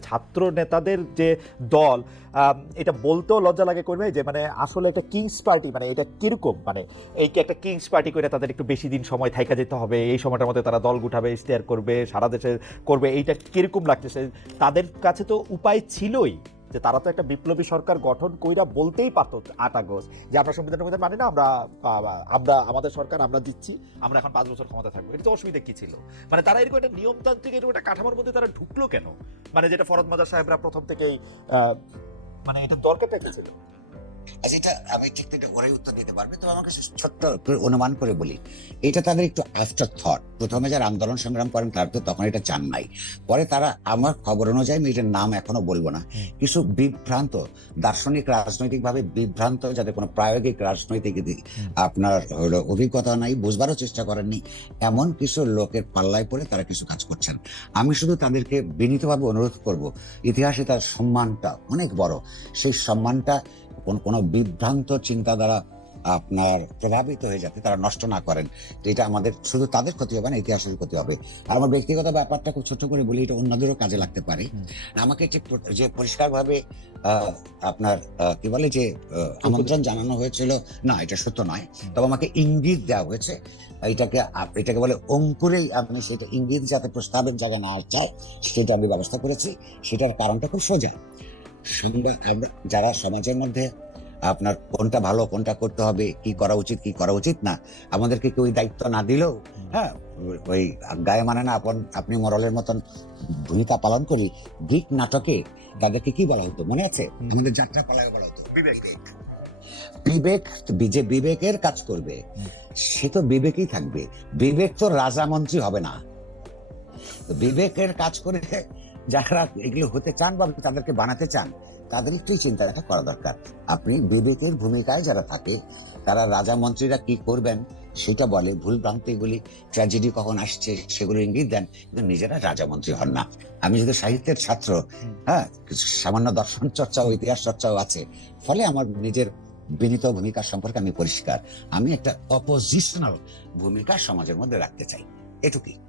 ছাত্র নেতাদের যে দল এটা বলতেও লজ্জা লাগে করবে যে মানে আসলে একটা কিংস পার্টি মানে এটা কীরকম? মানে এই একটা কিংস পার্টি করে তাদের একটু বেশি দিন সময় থাইকা যেতে হবে? এই সময়টার মধ্যে তারা দল গুঠাবে ইশতেহার করবে, সারা দেশে করবে, এইটা কীরকম লাগতেছে? তাদের কাছে তো উপায় ছিলই। যে তারা তো একটা বিপ্লবী সরকার গঠন কইরা বলতেই পারতো আট আগস্ট। যে আমরা সংবিধানের মধ্যে মানি না, আমরা আমরা, আমাদের সরকার আমরা দিচ্ছি, আমরা এখন পাঁচ বছর ক্ষমতা থাকব। এটা তো অসুবিধা কি ছিল? মানে তারা এরকম একটা নিয়মতান্ত্রিক এরকম একটা কাঠামোর মধ্যে তারা ঢুকলো কেন? মানে যেটা ফরদ মাদার সাহেবরা প্রথম থেকেই মানে এটা দরকার কি ছিল আচ্ছা এটা আমি ঠিক এটা ওরাই উত্তর দিতে পারবে তো আমাকে ছোট্ট অনুমান করে বলি। এটা তাদের একটু আফটার থট প্রথমে যারা আন্দোলন সংগ্রাম করেন তারা তো তখন এটা চান নাই। পরে তারা আমার খবর অনুযায়ী আমি এটার নাম এখনও বলব না। কিছু বিভ্রান্ত দার্শনিক রাজনৈতিক ভাবে বিভ্রান্ত যাদের কোনো প্রায়োগিক রাজনৈতিক আপনার হলো অভিজ্ঞতা নাই বুঝবারও চেষ্টা করেননি। এমন কিছু লোকের পাল্লায় পড়ে তারা কিছু কাজ করছেন। আমি শুধু তাদেরকে বিনীতভাবে অনুরোধ করব ইতিহাসে তার সম্মানটা অনেক বড়। সেই সম্মানটা কোন কোনো বিভ্রান্ত চিন্তা দ্বারা আপনার প্রভাবিত হয়ে যাতে তারা নষ্ট না করেন। এটা আমাদের শুধু তাদের ক্ষতি হবে না ইতিহাসের ক্ষতি হবে। আর আমার ব্যক্তিগত ব্যাপারটা খুব ছোট করে বলি এটা অন্যদেরও কাজে লাগতে পারে। আমাকে ঠিক যে পরিষ্কারভাবে আপনার কি বলে যে আমন্ত্রণ জানানো হয়েছিল না এটা সত্য নয়। তবে আমাকে ইঙ্গিত দেওয়া হয়েছে এটাকে এটাকে বলে অঙ্কুরেই আপনি সেটা ইঙ্গিত যাতে প্রস্তাবের জায়গা না চায় সেটা আমি ব্যবস্থা করেছি। সেটার কারণটা খুব সোজা। সংবাদ যারা সমাজের মধ্যে আপনার কোনটা ভালো কোনটা করতে হবে কি করা উচিত কি করা উচিত না আমাদেরকে কেউ দায়িত্ব না দিলেও হ্যাঁ ওই- গায়ে মানে না আপন আপনি মরলের মতন ভূমিকা পালন করি গ্রিক নাটকে তাদেরকে কি বলা হতো মনে আছে? আমাদের যাত্রা পালায় বলা হতো বিবেক। বিবেক যে বিবেকের কাজ করবে সে তো বিবেকই থাকবে। বিবেক তো রাজা মন্ত্রী হবে না। বিবেকের কাজ করে যারা এগুলো হতে চান বা তাদেরকে বানাতে চান তাদের একটু চিন্তাটা করা দরকার। আপনি বিবেকের ভূমিকায় যারা থাকে তারা রাজা মন্ত্রীরা কি করবেন সেটা বলে। ভুল ভ্রান্তি এগুলি ট্র্যাজেডি কখন আসছে সেগুলো ইঙ্গিত দেন কিন্তু নিজেরা রাজা মন্ত্রী হন না। আমি যদি সাহিত্যের ছাত্র হ্যাঁ কিছু সামান্য দর্শন চর্চা ও ইতিহাস চর্চাও আছে ফলে আমার নিজের বিনীত ভূমিকা সম্পর্কে আমি পরিষ্কার। আমি একটা অপোজিশনাল ভূমিকা সমাজের মধ্যে রাখতে চাই। এটুকুই।